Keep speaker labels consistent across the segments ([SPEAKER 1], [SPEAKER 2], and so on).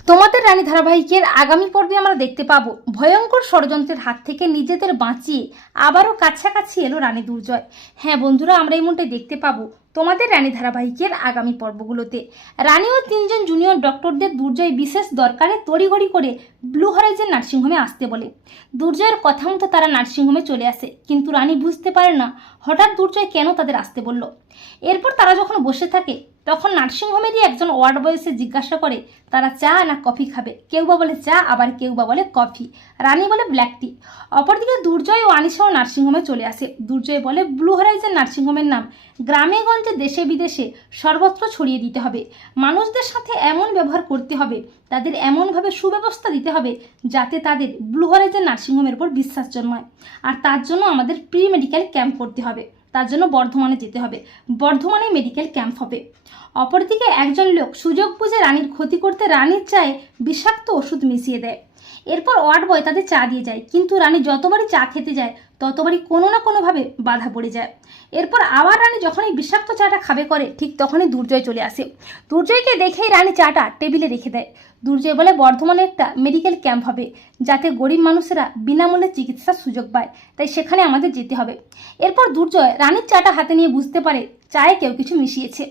[SPEAKER 1] তোমাদের রানী ধারাবাহিকের আগামী পর্বে আমরা দেখতে পাব ভয়ঙ্কর ষড়যন্ত্রের হাত থেকে নিজেদের বাঁচিয়ে আবারও কাছাকাছি এলো রানী দুর্জয়। হ্যাঁ বন্ধুরা, আমরা এই মনটাই দেখতে পাবো তোমাদের রানী ধারাবাহিকের আগামী পর্বগুলোতে। রানী ও তিনজন জুনিয়র ডক্টরদের দুর্জয় বিশেষ দরকারে তড়িঘড়ি করে ব্লু হরাইজের নার্সিংহোমে আসতে বলে। দুর্জয়ের কথা মতো তারা নার্সিংহোমে চলে আসে, কিন্তু রানী বুঝতে পারে না হঠাৎ দুর্জয় কেন তাদের আসতে বলল। এরপর তারা যখন বসে থাকে, তখন নার্সিংহোমেরই একজন ওয়ার্ড বয় এসে জিজ্ঞাসা করে, তারা চা না কফি খাবে? কেউ বা বলে চা, আবার কেউ বা বলে কফি। রানী বলে ব্ল্যাক টি অপরদিকে দুর্জয় ও আনিসাও নার্সিংহোমে চলে আসে। দুর্জয় বলে ব্লু হরাইজেন নার্সিংহোমের নাম গ্রামে গঞ্জে দেশে বিদেশে সর্বত্র ছড়িয়ে দিতে হবে। মানুষদের সাথে এমন ব্যবহার করতে হবে, তাদের এমনভাবে সুব্যবস্থা দিতে হবে যাতে তাদের ব্লু হরাইজেন নার্সিংহোমের উপর বিশ্বাস জন্মায়। আর তার জন্য আমাদের প্রি মেডিকেল ক্যাম্প করতে হবে, তার জন্য বর্ধমানে যেতে হবে। বর্ধমানে মেডিকেল ক্যাম্প হবে। অপরদিকে একজন লোক সুযোগ বুঝে রানীর ক্ষতি করতে রানীর চায়ে বিষাক্ত ওষুধ মিশিয়ে দেয়। এরপর ওয়ার্ড বয় তাদের চা দিয়ে যায়। কিন্তু রানী যতবারই চা খেতে যায়, ততবারই কোনো না কোনোভাবে বাধা পড়ে যায়। এরপর আবার রানী যখন এই বিষাক্ত চাটা খাবে করে, ঠিক তখনই দুর্জয় চলে আসে। দুর্জয়কে দেখেই রানী চাটা টেবিলে রেখে দেয়। দুর্জয় বলে, বর্ধমানে একটা মেডিকেল ক্যাম্প হবে, যাতে গরিব মানুষেরা বিনামূল্যে চিকিৎসার সুযোগ পায়। তাই সেখানে আমাদের যেতে হবে। এরপর দুর্জয় রানীর চাটা হাতে নিয়ে বুঝতে পারে, চায়ে কেউ কিছু মিশিয়েছে।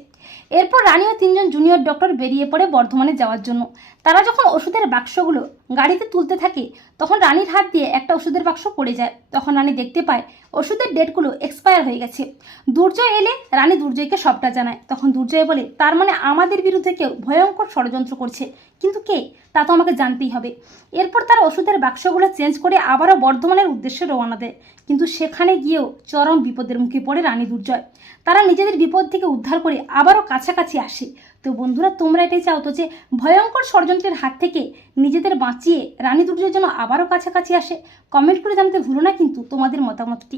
[SPEAKER 1] এরপর রানী ও তিনজন জুনিয়র ডক্টর বেরিয়ে পড়ে বর্ধমানে যাওয়ার জন্য। তারা যখন ওষুধের বাক্সগুলো গাড়িতে তুলতে থাকে, তখন রানীর হাত দিয়ে একটা ওষুধের বাক্স পড়ে যায়। তখন রানী দেখতে পায় ওষুধের ডেটগুলো এক্সপায়ার হয়ে গেছে। দুর্জয় এলে রানী দুর্জয়কে সবটা জানায়। তখন দুর্জয় বলে, তার মানে আমাদের বিরুদ্ধে কেউ ভয়ঙ্কর ষড়যন্ত্র করছে। কিন্তু কে? তা তো আমাকে জানতেই হবে। এরপর তারা ওষুধের বাক্সগুলো চেঞ্জ করে আবারও বর্ধমানের উদ্দেশ্যে রওনা দেয়। কিন্তু সেখানে গিয়েও চরম বিপদের মুখে পড়ে রানী দুর্জয়। তারা নিজেদের বিপদ থেকে উদ্ধার করে আবারও কাছাকাছি আসে। তো বন্ধুরা, তোমরা এটাই চাও তো যে ভয়ঙ্কর ষড়যন্ত্রের হাত থেকে নিজেদের বাঁচিয়ে রানী দুর্জয়ের জন্য আবারও কাছাকাছি আসে। কমেন্ট করে জানাতে ভুলো না কিন্তু তোমাদের মতামতটি।